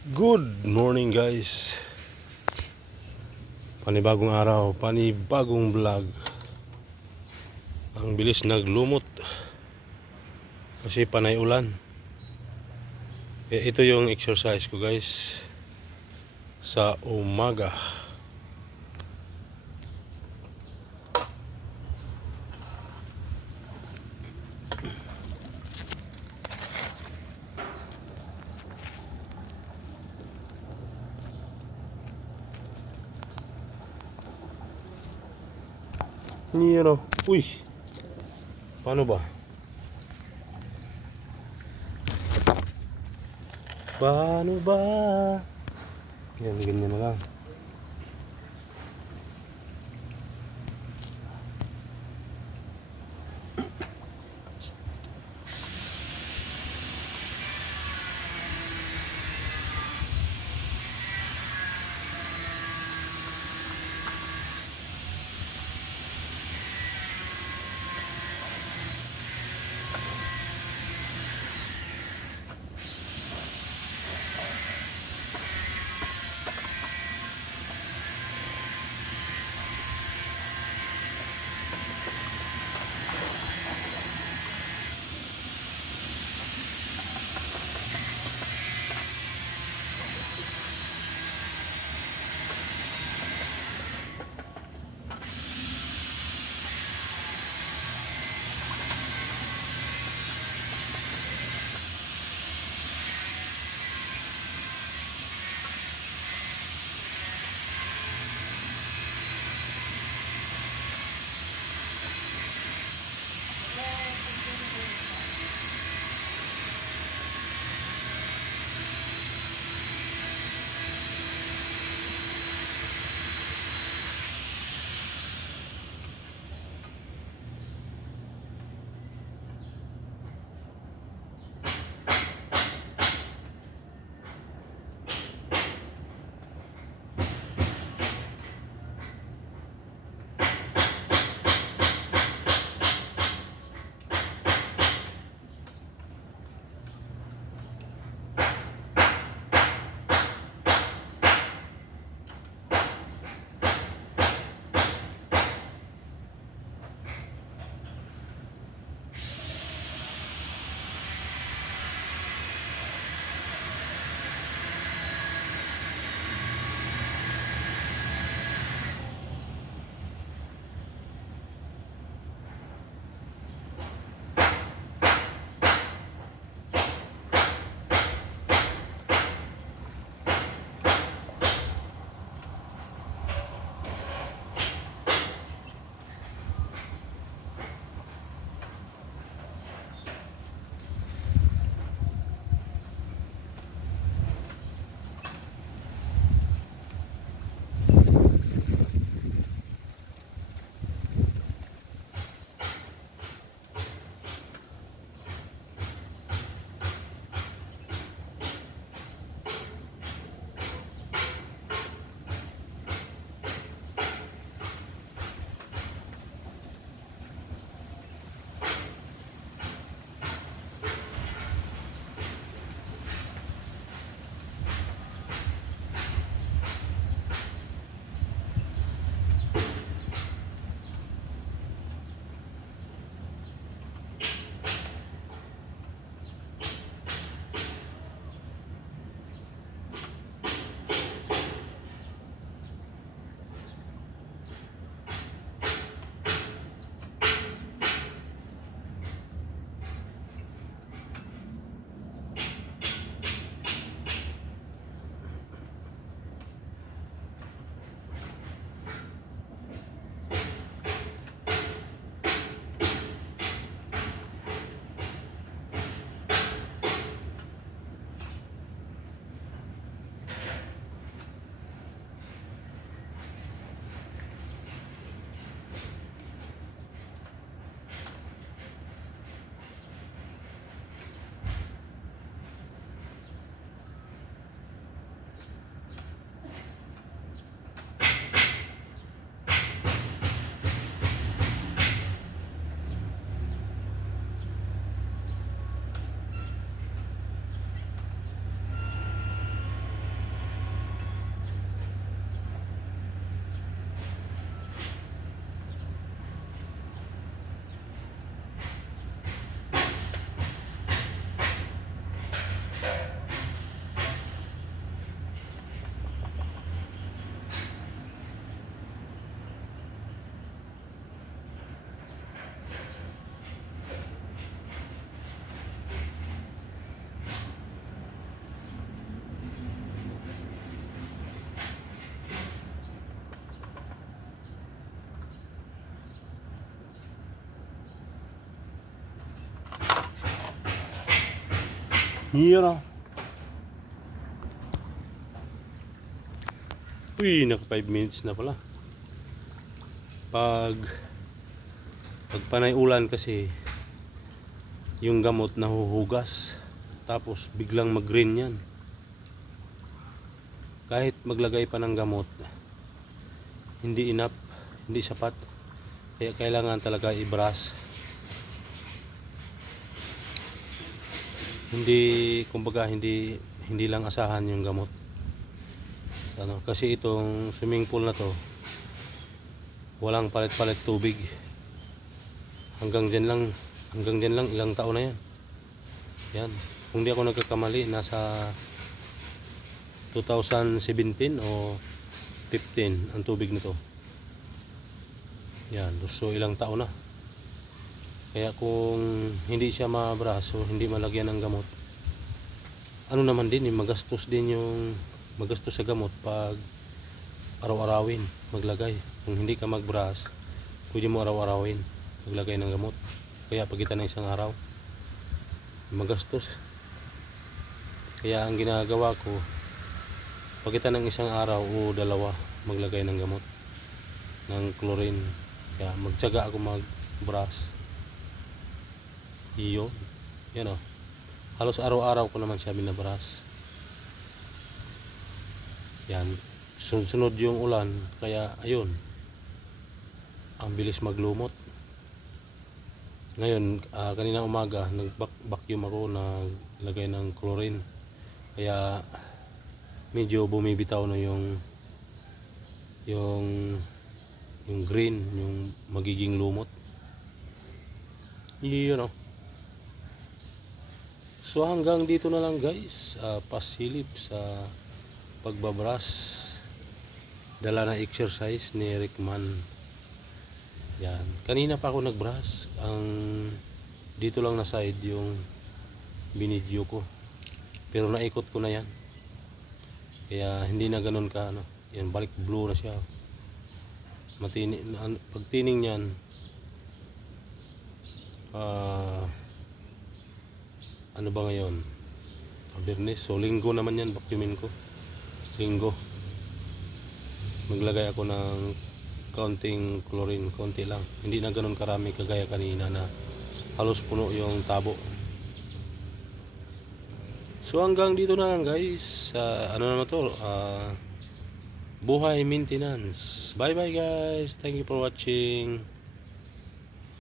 Good morning guys. Panibagong araw, panibagong vlog. Ang bilis naglumot kasi panay ulan. Ito yung exercise ko guys sa umaga. Uy, paano ba? Paano ba? Ganyan na lang. Yun o. Uy, naka 5 minutes na pala. Pag panay ulan kasi yung gamot nahuhugas. Tapos biglang mag-green yan. Kahit maglagay pa ng gamot, hindi enough, hindi sapat. Kaya kailangan talaga i-brush. Hindi lang asahan yung gamot. Ano, kasi itong swimming pool na to, walang palit-palit tubig. Hanggang dyan lang, ilang taon na yan. Yan. Kung di ako nagkakamali, nasa 2017 o 15 ang tubig nito. Yan, so ilang taon na. Kaya kung hindi siya mabraso, hindi malagyan ng gamot, ano naman din, magastos sa gamot pag araw-arawin maglagay. Kung hindi ka magbrush, pwede mo araw-arawin maglagay ng gamot. Kaya pagitan ng isang araw, magastos. Kaya ang ginagawa ko, pagitan ng isang araw o dalawa, maglagay ng gamot ng chlorine. Kaya magtiyaga ako mag-brush. Iyon. Yan o. Halos araw-araw ko naman siya binabrush. Yan. Sunod yung ulan. Kaya ayun. Ang bilis maglumot. Ngayon, kanina umaga, nag-vacuum ako, naglagay ng chlorine. Kaya medyo bumibitaw na yung green, yung magiging lumot. Yun o. So hanggang dito na lang guys, pasilip sa pagbabrush. Dala na exercise ni Rickman. Yan. Kanina pa ako nagbrush. Dito lang na side yung binidyo ko. Pero naikot ko na yan. Kaya hindi na ganun ka ano. Yan, balik blue na siya. Pag tining yan, ano ba ngayon? Biyernes. So linggo naman yan, vacuumin ko. Linggo. Maglagay ako ng kaunting chlorine, konti lang. Hindi na ganun karami kagaya kanina na halos puno yung tabo. So hanggang dito na lang guys. Ano naman to? Buhay maintenance. Bye bye guys. Thank you for watching.